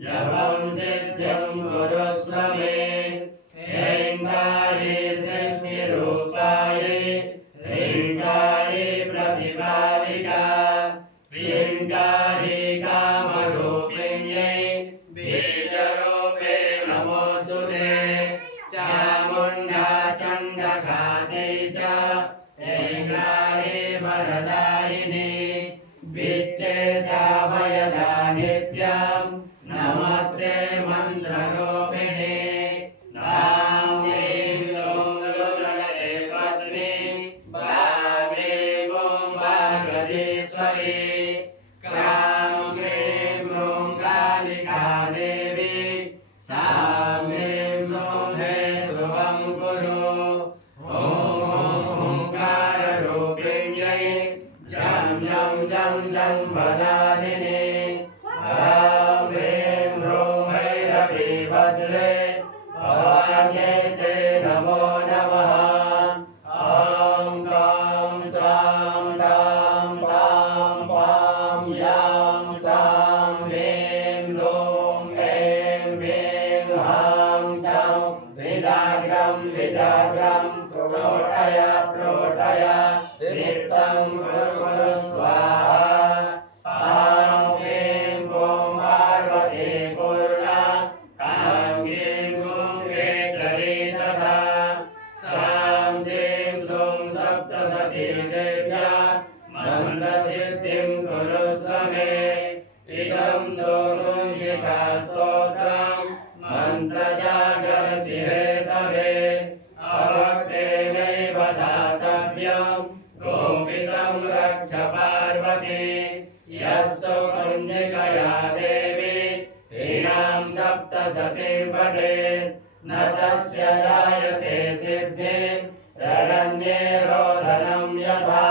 जपं सिद्धिं कुरुष्व मे ह्रीङ्कारे सृष्टिरूपायै ह्रीङ्कारे प्रतिपालिका ह्रीङ्कारे कामरूपिण्यै बीजरूपे नमोऽस्तुते चामुण्डा चण्डघाते च ह्रीङ्कारे वरदायिनी विच्छेदाभयदा नित्यं नमस्ते मन्त्ररूपिणे नाम ऐं ॐ लुलगते पत्नी वां ॐ वागदेश्वरी क्रां क्लीं ग्रूं कालिका देवी सां ह्रीं ह्रूं हे शुभं कुरु ओंकाररूपिण्यै जं जं जं जं वदादिने ह्रां ह्रीं ह्रूं भैरवी भद्रे भवान्यै ते नमो नमः ॐ गां सां डां पां पां यां सां ह्रीं ह्रूं ऐं ह्रीं हां सं विजाग्रं विजाग्रं प्रोटय प्रोटय दीप्तं कुरु कुरु स्वाहा ॐ ह्रीं ॐ पार्वती पूर्णा ॐ ह्रीं ॐ केसरी तथा सां ह्रीं सुं सप्तशती देव्या मन्त्रसिद्धिं कुरुष्व मे इदं तु कुञ्जिकास्तोत्रं मन्त्रजागृति हेतवे अभक्तेनैव दातव्यं गोपितं रक्ष पार्वती यस्तु कुञ्जिकया देवी ह्रीणां सप्तशतीं पठेत् न तस्य जायते सिद्धिं ररण्ये रोदनं यथा